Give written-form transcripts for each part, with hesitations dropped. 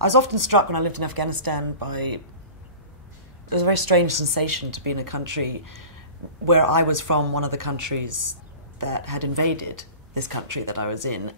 I was often struck when I lived in Afghanistan by, it was a very strange sensation to be in a country where I was from, one of the countries that had invaded this country that I was in.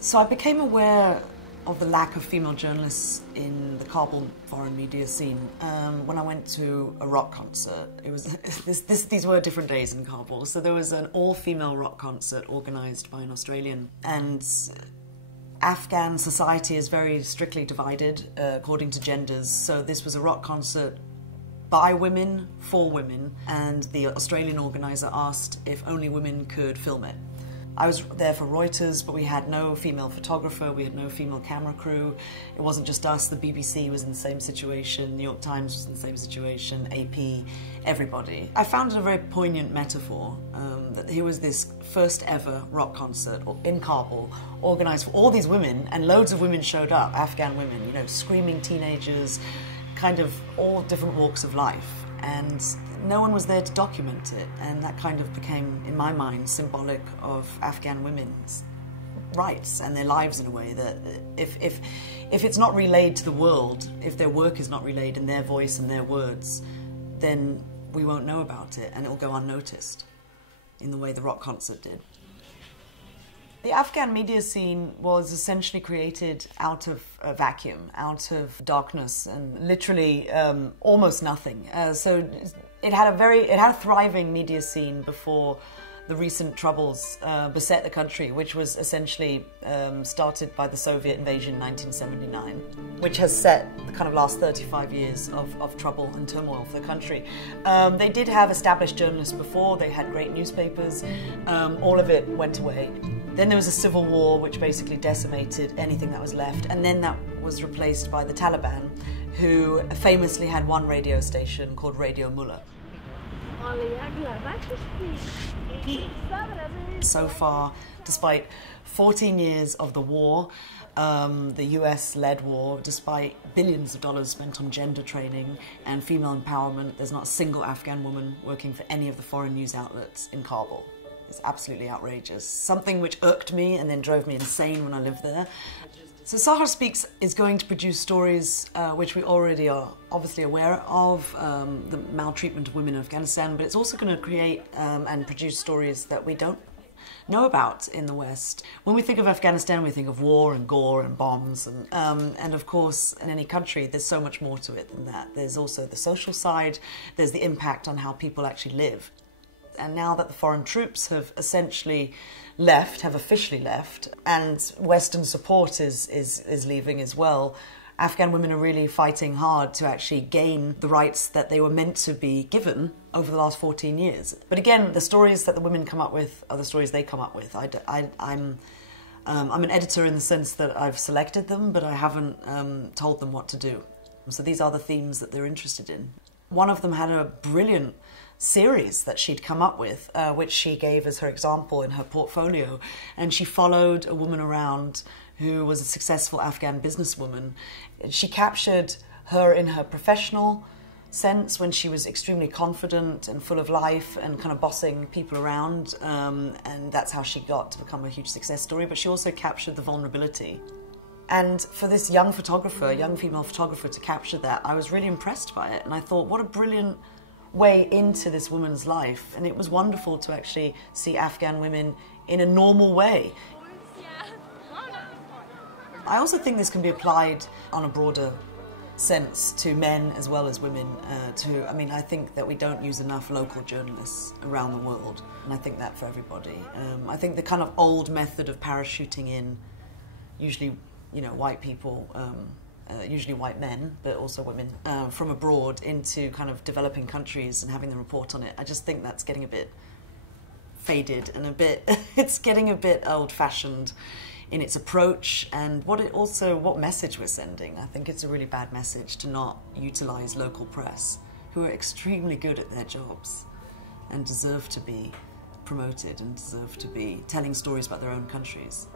So I became aware of the lack of female journalists in the Kabul foreign media scene when I went to a rock concert. It was these were different days in Kabul. So there was an all-female rock concert organised by an Australian, and Afghan society is very strictly divided according to genders. So this was a rock concert by women, for women, and the Australian organiser asked if only women could film it. I was there for Reuters, but we had no female photographer, we had no female camera crew. It wasn't just us, the BBC was in the same situation, New York Times was in the same situation, AP, everybody. I found it a very poignant metaphor that here was this first ever rock concert in Kabul, organised for all these women, and loads of women showed up, Afghan women, you know, screaming teenagers, kind of all different walks of life. And no one was there to document it, and that kind of became, in my mind, symbolic of Afghan women's rights and their lives in a way that if it's not relayed to the world, if their work is not relayed in their voice and their words, then we won't know about it and it'll go unnoticed in the way the rock concert did. The Afghan media scene was essentially created out of a vacuum, out of darkness, and literally almost nothing. So it had a thriving media scene before the recent troubles beset the country, which was essentially started by the Soviet invasion in 1979, which has set the kind of last 35 years of trouble and turmoil for the country. They did have established journalists before, they had great newspapers, all of it went away. Then there was a civil war which basically decimated anything that was left, and then that was replaced by the Taliban, who famously had one radio station called Radio Mullah. So far, despite 14 years of the war, the US-led war, despite billions of dollars spent on gender training and female empowerment, there's not a single Afghan woman working for any of the foreign news outlets in Kabul. It's absolutely outrageous. Something which irked me and then drove me insane when I lived there. So Sahar Speaks is going to produce stories which we already are obviously aware of, the maltreatment of women in Afghanistan, but it's also going to create and produce stories that we don't know about in the West. When we think of Afghanistan, we think of war and gore and bombs, and of course, in any country, there's so much more to it than that. There's also the social side, there's the impact on how people actually live. And now that the foreign troops have essentially left, have officially left, and Western support is leaving as well, Afghan women are really fighting hard to actually gain the rights that they were meant to be given over the last 14 years. But again, the stories that the women come up with are the stories they come up with. I'm an editor in the sense that I've selected them, but I haven't told them what to do. So these are the themes that they're interested in. One of them had a brilliant series that she'd come up with, which she gave as her example in her portfolio. And she followed a woman around who was a successful Afghan businesswoman. She captured her in her professional sense when she was extremely confident and full of life and kind of bossing people around. And that's how she got to become a huge success story. But she also captured the vulnerability. And for this young photographer, young female photographer, to capture that, I was really impressed by it. And I thought, what a brilliant way into this woman's life. And it was wonderful to actually see Afghan women in a normal way. I also think this can be applied on a broader sense to men as well as women. I think that we don't use enough local journalists around the world, and I think that for everybody. I think the kind of old method of parachuting in, usually, white people usually white men, but also women, from abroad into kind of developing countries and having them report on it. I just think that's getting a bit faded and it's getting a bit old-fashioned in its approach and what message we're sending. I think it's a really bad message to not utilise local press, who are extremely good at their jobs and deserve to be promoted and deserve to be telling stories about their own countries.